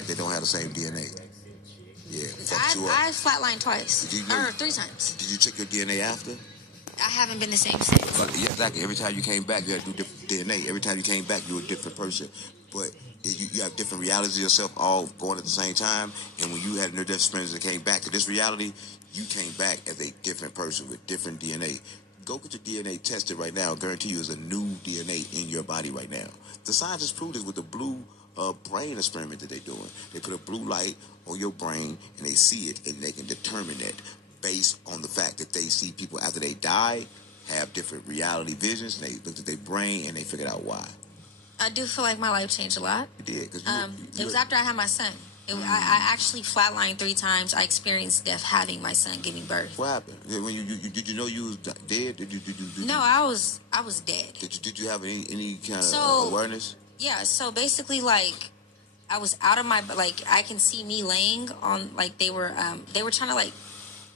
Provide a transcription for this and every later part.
back. They don't have the same DNA. Yeah, fucked you up. I flatlined twice. Or 3 times. Did you check your DNA after? I haven't been the same since. Yeah, exactly. Every time you came back, you had to do different DNA. Every time you came back, you were a different person. But you have different realities of yourself all going at the same time. And when you had near-death experience that came back to this reality, you came back as a different person with different DNA. Go get your DNA tested right now. I guarantee you there's a new DNA in your body right now. The scientists proved this with the blue brain experiment that they're doing. They put a blue light on your brain and they see it, and they can determine that based on the fact that they see people after they die have different reality visions. And they looked at their brain and they figured out why. I do feel like my life changed a lot. It did. It was after I had my son. I actually flatlined 3 times. I experienced death having my son giving birth. What happened? When did you know you was dead? No, I was dead. Did you have any kind of awareness? Yeah. So basically, like, I was out of my, like, I can see me laying on, like, they were trying to, like,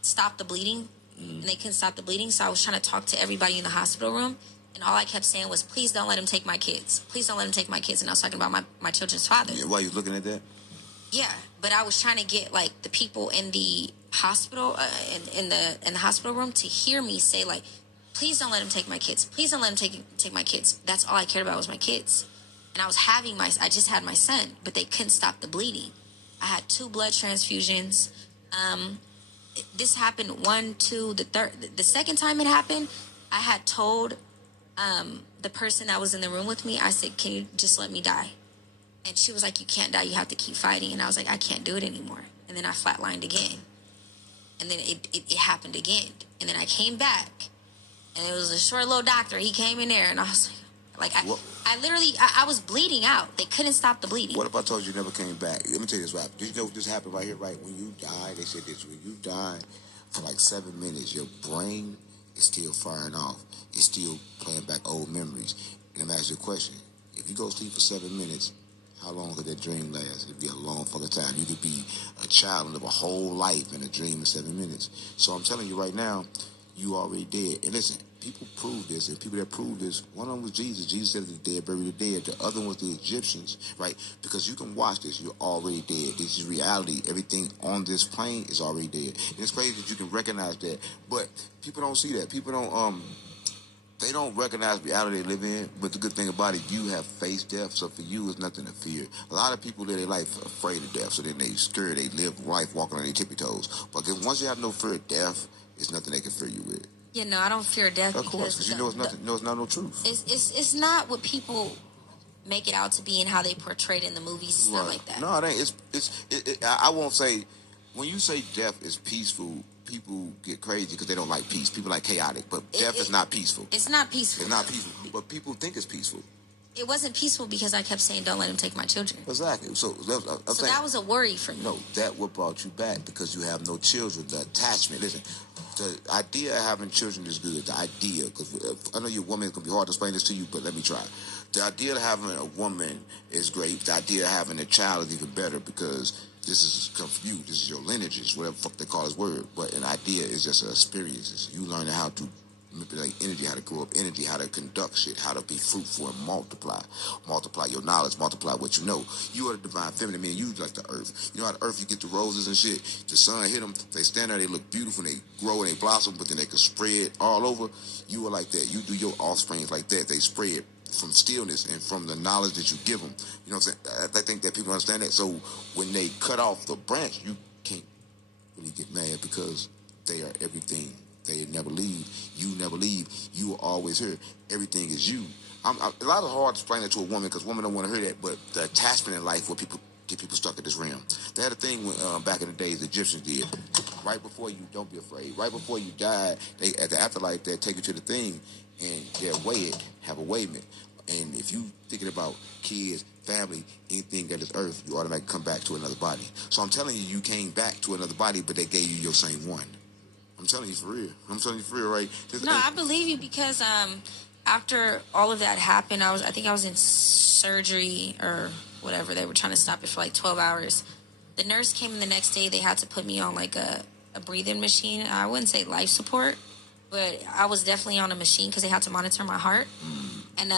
stop the bleeding, and they couldn't stop the bleeding. So I was trying to talk to everybody in the hospital room, and all I kept saying was, "Please don't let him take my kids. Please don't let him take my kids." And I was talking about my children's father. Yeah, while you was looking at that. Yeah, but I was trying to get, like, the people in the hospital, in the hospital room, to hear me say, like, "Please don't let him take my kids. Please don't let him take my kids." That's all I cared about was my kids. And I just had my son, but they couldn't stop the bleeding. I had 2 blood transfusions. This happened 1, 2, the second time it happened, I had told the person that was in the room with me, I said, "Can you just let me die?" And she was like, "You can't die, you have to keep fighting." And I was like, "I can't do it anymore." And then I flatlined again. And then it happened again. And then I came back, and it was a short little doctor. He came in there, and I was like, I literally was bleeding out. They couldn't stop the bleeding. What if I told you never came back? Let me tell you this, right? Did you know this happened right here, right? When you die, they said this, when you die for like 7 minutes, your brain is still firing off. It's still playing back old memories. And I'm asking you a question. If you go sleep for 7 minutes, how long could that dream last? It'd be a long fucking time. You could be a child and live a whole life in a dream in 7 minutes. So I'm telling you right now, you already dead. And listen, people prove this, and people that prove this, one of them was Jesus. Jesus said the dead bury the dead. The other one was the Egyptians, right? Because you can watch this, you're already dead. This is reality. Everything on this plane is already dead. And it's crazy that you can recognize that, but people don't see that. People don't they don't recognize reality they live in. But the good thing about it, you have faced death, so for you, it's nothing to fear. A lot of people live their life afraid of death, so then they scared. They live life walking on their tippy toes. But once you have no fear of death, it's nothing they can fear you with. Yeah, no, I don't fear death. Of course, because you know it's nothing. It's not no truth. It's not what people make it out to be and how they portray it in the movies. It's not like that. No, it ain't. I won't say. When you say death is peaceful, people get crazy because they don't like peace. People like chaotic, but death is not peaceful. It's not peaceful. It's not peaceful, but people think it's peaceful. It wasn't peaceful because I kept saying, "Don't let him take my children." Exactly. So that was a worry for me. No, that what brought you back because you have no children. The attachment. Listen, the idea of having children is good. The idea, because I know you're a woman, it's going to be hard to explain this to you, but let me try. The idea of having a woman is great. The idea of having a child is even better because this is you. This is your lineages, whatever the fuck they call this word. But an idea is just an experience. It's you learning how to manipulate energy, how to grow up energy, how to conduct shit, how to be fruitful and multiply your knowledge, multiply what you know. You are the divine feminine, meaning you like the earth. You know how the earth, you get the roses and shit, the sun hit them, they stand there, they look beautiful, and they grow and they blossom, but then they can spread all over. You are like that. You do your offsprings like that. They spread from stillness and from the knowledge that you give them. You know what I'm saying? I think that people understand that. So when they cut off the branch, you can't really get mad because they are everything. They never leave. You never leave. You are always here. Everything is you. A lot of hard to explain that to a woman because women don't want to hear that. But the attachment in life where people get people stuck at this realm. They had a thing when, back in the days the Egyptians did. Right before you, don't be afraid. Right before you die, they at the afterlife they take you to the thing and they'll weigh it, have a weighment. And if you thinking about kids, family, anything that is earth, you automatically come back to another body. So I'm telling you, you came back to another body, but they gave you your same one. I'm telling you for real. Right? I believe you because after all of that happened, I think I was in surgery or whatever. They were trying to stop it for like 12 hours. The nurse came in the next day. They had to put me on like a breathing machine. I wouldn't say life support, but I was definitely on a machine because they had to monitor my heart. And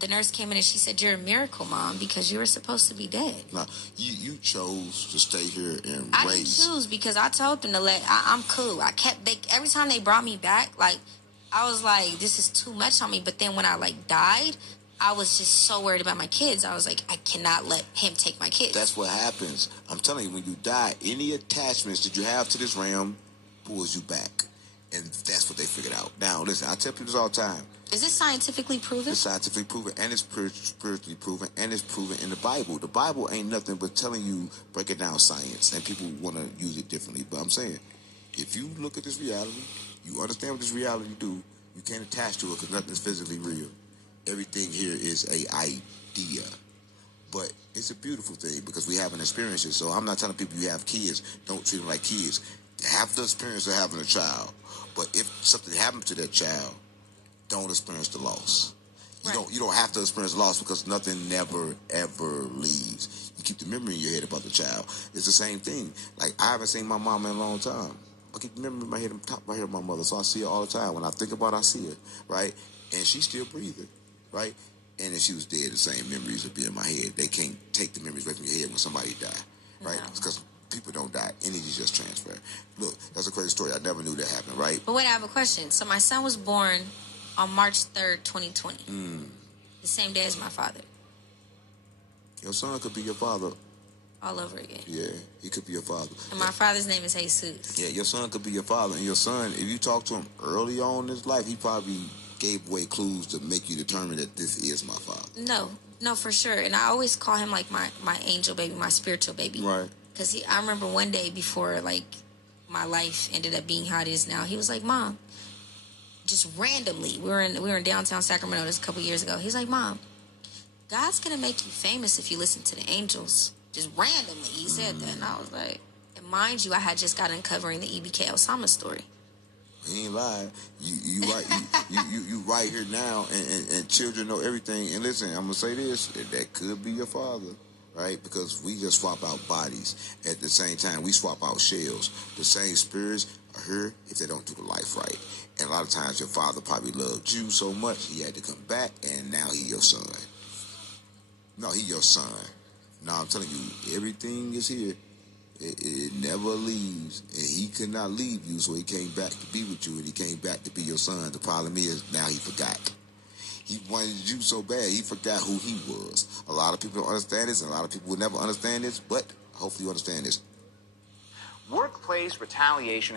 the nurse came in and she said, "You're a miracle, Mom, because you were supposed to be dead." Now, you chose to stay here and I raise. didn't choose because I told them to I'm cool. Every time they brought me back, like, I was like, this is too much on me. But then when I, like, died, I was just so worried about my kids. I was like, I cannot let him take my kids. That's what happens. I'm telling you, when you die, any attachments that you have to this realm pulls you back. And that's what they figured out. Now, listen, I tell people this all the time. Is this scientifically proven? It's scientifically proven, and it's spiritually proven, and it's proven in the Bible. The Bible ain't nothing but telling you, breaking down science, and people want to use it differently. But I'm saying, if you look at this reality, you understand what this reality do, you can't attach to it because nothing is physically real. Everything here is a idea. But it's a beautiful thing because we haven't experienced it. So I'm not telling people you have kids, don't treat them like kids. Have the experience of having a child. But if something happens to that child, don't experience the loss. You don't have to experience loss because nothing never ever leaves. You keep the memory in your head about the child. It's the same thing. Like, I haven't seen my mom in a long time. I keep the memory in my head, top right here of my mother, so I see her all the time. When I think about her, I see her, right? And she's still breathing, right? And if she was dead, the same memories would be in my head. They can't take the memories away from your head when somebody died, right? No. It's because people don't die. Energy just transfer. Look, that's a crazy story. I never knew that happened, right? But wait, I have a question. So my son was born on March 3rd, 2020. The same day as my father. Your son could be your father. All over again. Yeah, he could be your father. And my father's name is Jesus. Yeah, your son could be your father. And your son, if you talk to him early on in his life, he probably gave away clues to make you determine that this is my father. No, for sure. And I always call him like my angel baby, my spiritual baby. Right. Because I remember one day before, like, my life ended up being how it is now, he was like, Mom, just randomly, we were in downtown Sacramento this a couple years ago. He's like, Mom, God's going to make you famous if you listen to the angels. Just randomly, he said that. And I was like, and mind you, I had just got uncovering the EBK Osama story. He ain't lying. You right. you right here now, and children know everything. And listen, I'm gonna say this: that could be your father, right? Because we just swap out bodies at the same time. We swap out shells. The same spirits are here if they don't do the life right. And a lot of times, your father probably loved you so much he had to come back, and now he your son. No, he your son. No, I'm telling you, everything is here. It never leaves, and he could not leave you, so he came back to be with you, and he came back to be your son. The problem is, now he forgot. He wanted you so bad, he forgot who he was. A lot of people don't understand this, and a lot of people will never understand this, but hopefully you understand this. Workplace retaliation